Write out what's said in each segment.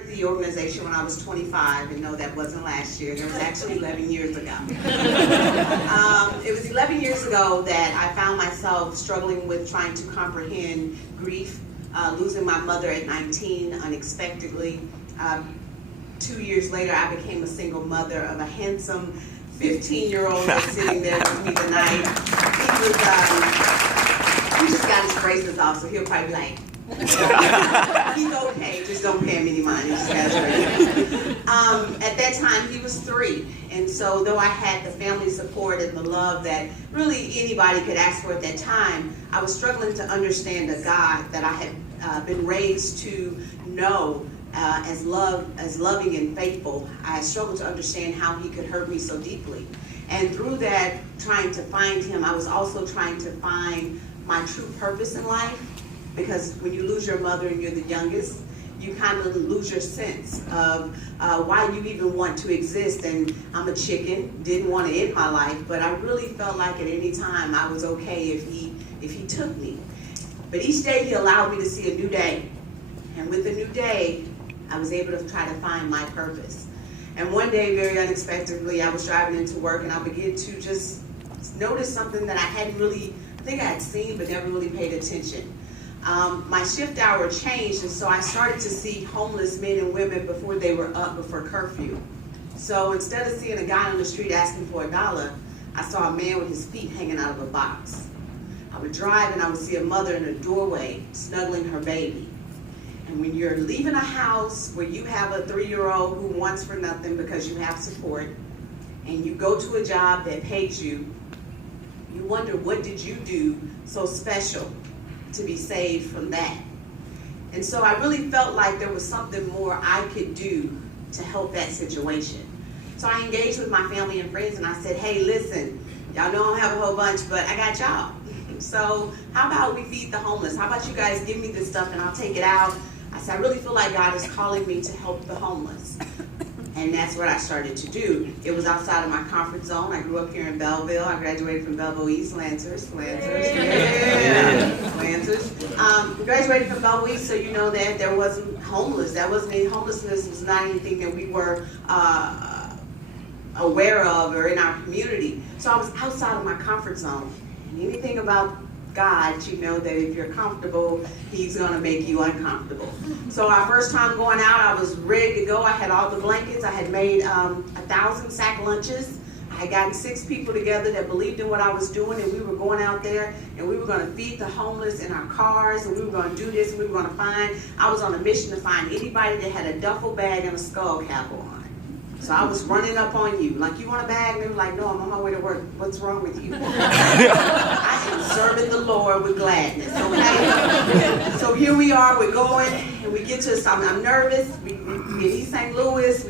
started the organization when I was 25, and no, that wasn't last year. It was actually 11 years ago. It was 11 years ago that I found myself struggling with trying to comprehend grief, losing my mother at 19 unexpectedly. 2 years later, I became a single mother of a handsome 15-year-old that's sitting there with me tonight. He just got his braces off, so he'll probably be like, he's okay, just don't pay him any money. Just got his braces. At that time, he was 3. And so though I had the family support and the love that really anybody could ask for at that time, I was struggling to understand a God that I had been raised to know as loving and faithful. I struggled to understand how he could hurt me so deeply. And through that, trying to find him, I was also trying to find my true purpose in life. Because when you lose your mother and you're the youngest, you kind of lose your sense of why you even want to exist. And I'm a chicken, didn't want to end my life, but I really felt like at any time I was okay if he took me. But each day he allowed me to see a new day. And with the new day, I was able to try to find my purpose. And one day, very unexpectedly, I was driving into work and I began to just notice something that I hadn't really, I think I had seen, but never really paid attention. My shift hour changed, and so I started to see homeless men and women before they were up before curfew. So instead of seeing a guy on the street asking for $1, I saw a man with his feet hanging out of a box. I would drive and I would see a mother in a doorway snuggling her baby. And when you're leaving a house where you have a 3-year-old who wants for nothing because you have support, and you go to a job that pays you, you wonder, what did you do so special to be saved from that? And so I really felt like there was something more I could do to help that situation. So I engaged with my family and friends and I said, hey, listen, y'all know I don't have a whole bunch, but I got y'all. So how about we feed the homeless? How about you guys give me this stuff and I'll take it out? I said, I really feel like God is calling me to help the homeless. And that's what I started to do. It was outside of my comfort zone. I grew up here in Belleville. I graduated from Belleville East, Lancers. Graduated from Belleville East, so you know that there wasn't homeless. That wasn't any homelessness. Was not anything that we were aware of or in our community. So I was outside of my comfort zone. And anything about God, you know that if you're comfortable, he's going to make you uncomfortable. So our first time going out, I was ready to go. I had all the blankets. I had made 1,000 sack lunches. I had gotten 6 people together that believed in what I was doing, and we were going out there, and we were going to feed the homeless in our cars, and we were going to do this, and we were going to find, I was on a mission to find anybody that had a duffel bag and a skull cap on. So I was running up on you, like, you want a bag? And they were like, no, I'm on my way to work. What's wrong with you? I am serving the Lord with gladness, okay? So here we are, we're going, and we get to something. I'm nervous. We in East St. Louis, it's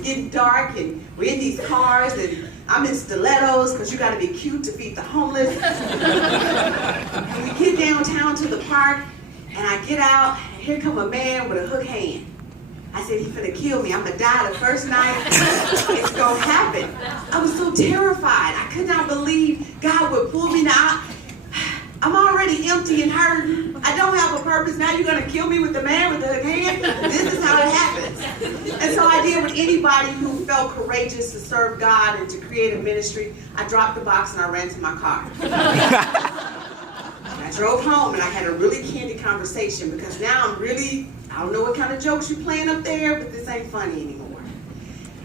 getting dark, and we're in these cars, and I'm in stilettos, because you got to be cute to feed the homeless. And we get downtown to the park, and I get out, and here come a man with a hook hand. I said, he's finna kill me. I'm gonna die the first night. It's gonna happen. I was so terrified. I could not believe God would pull me out. I'm already empty and hurt. I don't have a purpose. Now you're gonna kill me with the man with the hook hand? This is how it happens. And so I did what anybody who felt courageous to serve God and to create a ministry. I dropped the box and I ran to my car. I drove home and I had a really candid conversation because now I don't know what kind of jokes you're playing up there, but this ain't funny anymore.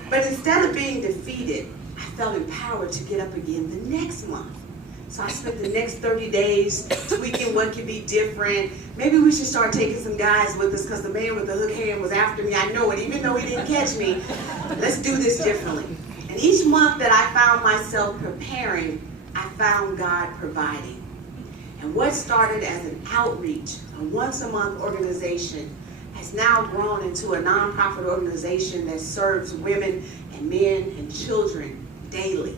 But instead of being defeated, I felt empowered to get up again the next month. So I spent the next 30 days tweaking what could be different. Maybe we should start taking some guys with us because the man with the hook hand was after me. I know it, even though he didn't catch me. Let's do this differently. And each month that I found myself preparing, I found God providing. And what started as an outreach, a once-a-month organization, has now grown into a nonprofit organization that serves women and men and children daily.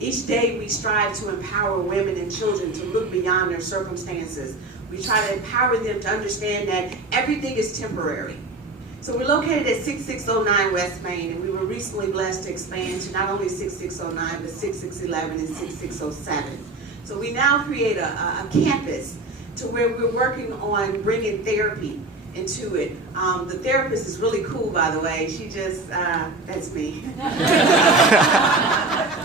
Each day we strive to empower women and children to look beyond their circumstances. We try to empower them to understand that everything is temporary. So we're located at 6609 West Main, and we were recently blessed to expand to not only 6609, but 6611 and 6607. So we now create a campus to where we're working on bringing therapy into it. The therapist is really cool, by the way. She just, that's me.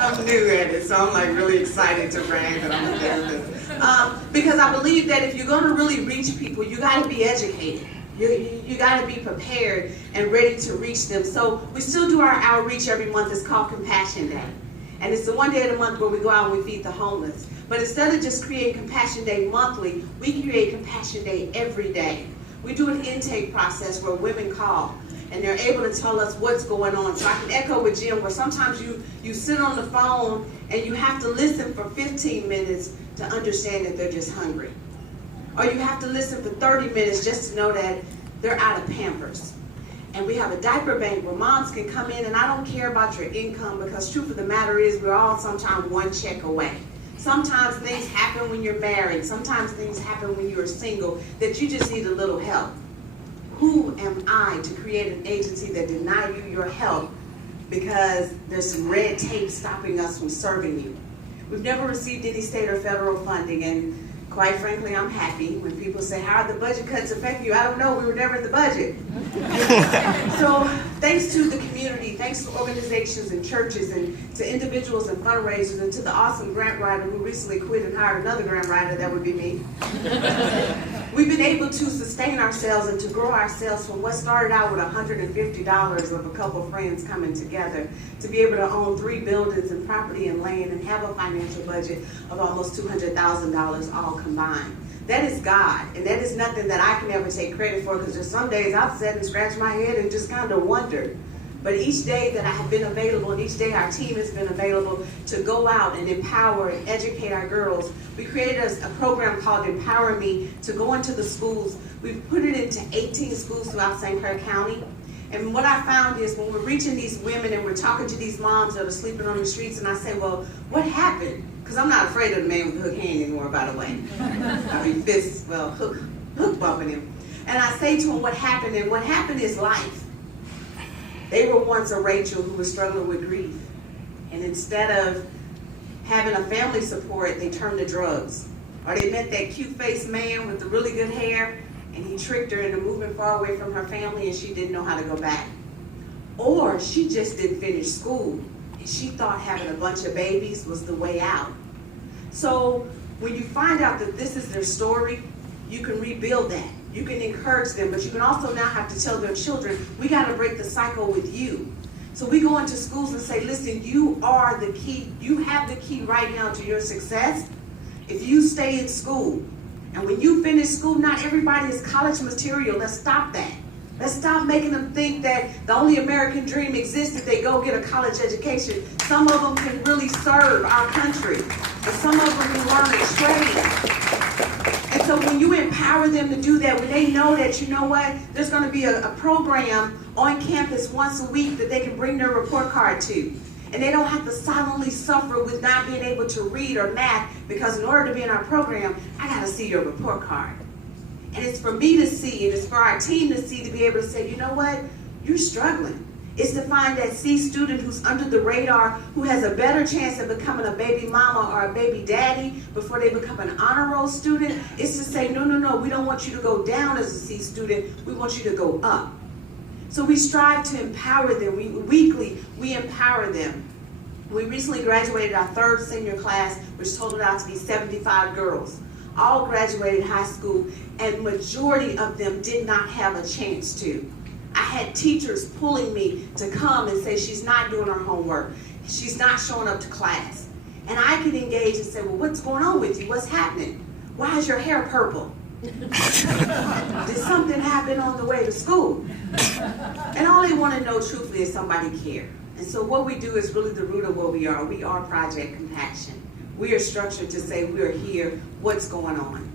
I'm new at it, so I'm like really excited to brag that I'm a therapist. Because I believe that if you're going to really reach people, you got to be educated. You got to be prepared and ready to reach them. So we still do our outreach every month. It's called Compassion Day. And it's the one day of the month where we go out and we feed the homeless. But instead of just creating Compassion Day monthly, we create Compassion Day every day. We do an intake process where women call and they're able to tell us what's going on. So I can echo with Jim where sometimes you sit on the phone and you have to listen for 15 minutes to understand that they're just hungry. Or you have to listen for 30 minutes just to know that they're out of Pampers. And we have a diaper bank where moms can come in, and I don't care about your income because truth of the matter is we're all sometimes one check away. Sometimes things happen when you're married. Sometimes things happen when you're single that you just need a little help. Who am I to create an agency that deny you your help because there's some red tape stopping us from serving you? We've never received any state or federal funding, and quite frankly, I'm happy when people say, how are the budget cuts affecting you? I don't know, we were never in the budget. So thanks to the community, thanks to organizations and churches and to individuals and fundraisers and to the awesome grant writer who recently quit and hired another grant writer, that would be me. We've been able to sustain ourselves and to grow ourselves from what started out with $150 of a couple friends coming together to be able to own 3 buildings and property and land and have a financial budget of almost $200,000 all combined. That is God, and that is nothing that I can ever take credit for because there's some days I've sat and scratched my head and just kind of wondered. But each day that I have been available and each day our team has been available to go out and empower and educate our girls, we created a program called Empower Me to go into the schools. We've put it into 18 schools throughout St. Clair County. And what I found is when we're reaching these women and we're talking to these moms that are sleeping on the streets, and I say, well, what happened? Because I'm not afraid of the man with the hook hand anymore, by the way. I mean, fists, well, hook bumping him. And I say to him what happened, and what happened is life. They were once a Rachel who was struggling with grief. And instead of having a family support, they turned to drugs. Or they met that cute-faced man with the really good hair, and he tricked her into moving far away from her family, and she didn't know how to go back. Or she just didn't finish school, and she thought having a bunch of babies was the way out. So when you find out that this is their story, you can rebuild that. You can encourage them, but you can also now have to tell their children, we got to break the cycle with you. So we go into schools and say, listen, you are the key. You have the key right now to your success if you stay in school. And when you finish school, not everybody is college material. Let's stop that. Let's stop making them think that the only American dream exists if they go get a college education. Some of them can really serve our country. And some of them can learn a trade. And so when you empower them to do that, when they know that, you know what, there's going to be a program on campus once a week that they can bring their report card to. And they don't have to silently suffer with not being able to read or math because in order to be in our program, I got to see your report card. And it's for me to see, and it's for our team to see, to be able to say, you know what, you're struggling. It's to find that C student who's under the radar, who has a better chance of becoming a baby mama or a baby daddy before they become an honor roll student. It's to say, no, we don't want you to go down as a C student. We want you to go up. So we strive to empower them. Weekly, we empower them. We recently graduated our 3rd senior class, which totaled out to be 75 girls. All graduated high school, and majority of them did not have a chance to. I had teachers pulling me to come and say, she's not doing her homework. She's not showing up to class. And I could engage and say, well, what's going on with you? What's happening? Why is your hair purple? Did something happen on the way to school? And all they want to know truthfully is somebody care. And so what we do is really the root of what we are. We are Project Compassion. We are structured to say we are here, what's going on?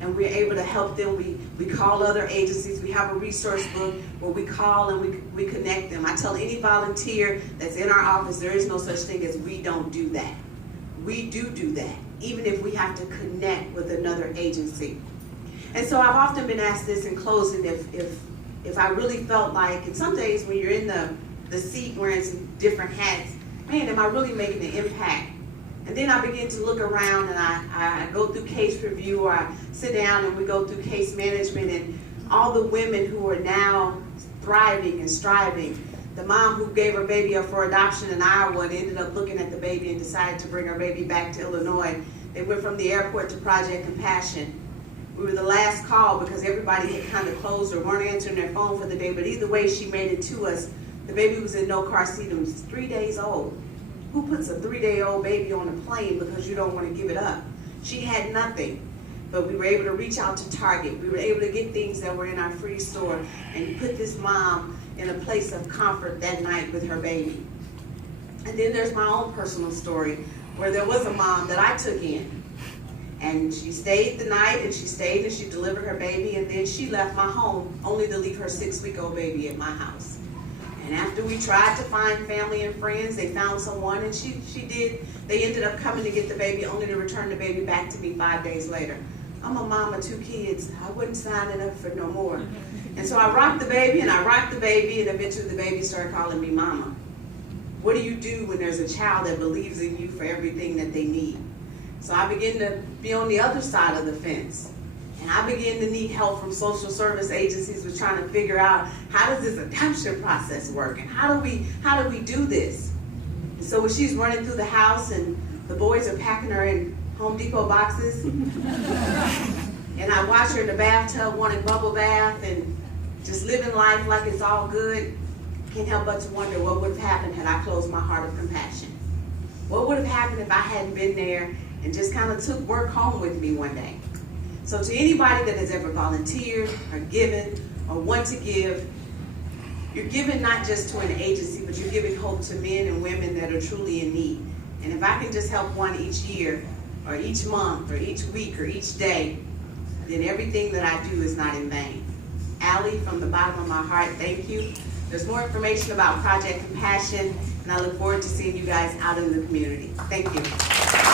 And we're able to help them. We call other agencies. We have a resource book where we call and we connect them. I tell any volunteer that's in our office, there is no such thing as we don't do that. We do that, even if we have to connect with another agency. And so I've often been asked this in closing, if I really felt like, and some days when you're in the seat wearing some different hats, man, am I really making an impact? And then I begin to look around and I go through case review, or I sit down and we go through case management, and all the women who are now thriving and striving. The mom who gave her baby up for adoption in Iowa and ended up looking at the baby and decided to bring her baby back to Illinois. They went from the airport to Project Compassion. We were the last call because everybody had kind of closed or weren't answering their phone for the day, but either way she made it to us. The baby was in no car seat and was 3 days old. Who puts a 3-day-old baby on a plane because you don't want to give it up? She had nothing, but we were able to reach out to Target. We were able to get things that were in our free store and put this mom in a place of comfort that night with her baby. And then there's my own personal story where there was a mom that I took in. And she stayed the night, and she stayed and she delivered her baby, and then she left my home only to leave her 6-week-old baby at my house. And after we tried to find family and friends, they found someone, and they ended up coming to get the baby only to return the baby back to me 5 days later. I'm a mom of 2 kids. I wouldn't sign it up for no more. And so I rocked the baby, and eventually the baby started calling me mama. What do you do when there's a child that believes in you for everything that they need? So I began to be on the other side of the fence. And I began to need help from social service agencies with trying to figure out, how does this adoption process work? And how do we do this? And so when she's running through the house and the boys are packing her in Home Depot boxes, and I watch her in the bathtub wanting bubble bath and just living life like it's all good, can't help but to wonder what would have happened had I closed my heart of compassion. What would have happened if I hadn't been there and just kind of took work home with me one day? So to anybody that has ever volunteered or given or want to give, you're giving not just to an agency, but you're giving hope to men and women that are truly in need. And if I can just help one each year or each month or each week or each day, then everything that I do is not in vain. Allie, from the bottom of my heart, thank you. There's more information about Project Compassion, and I look forward to seeing you guys out in the community. Thank you.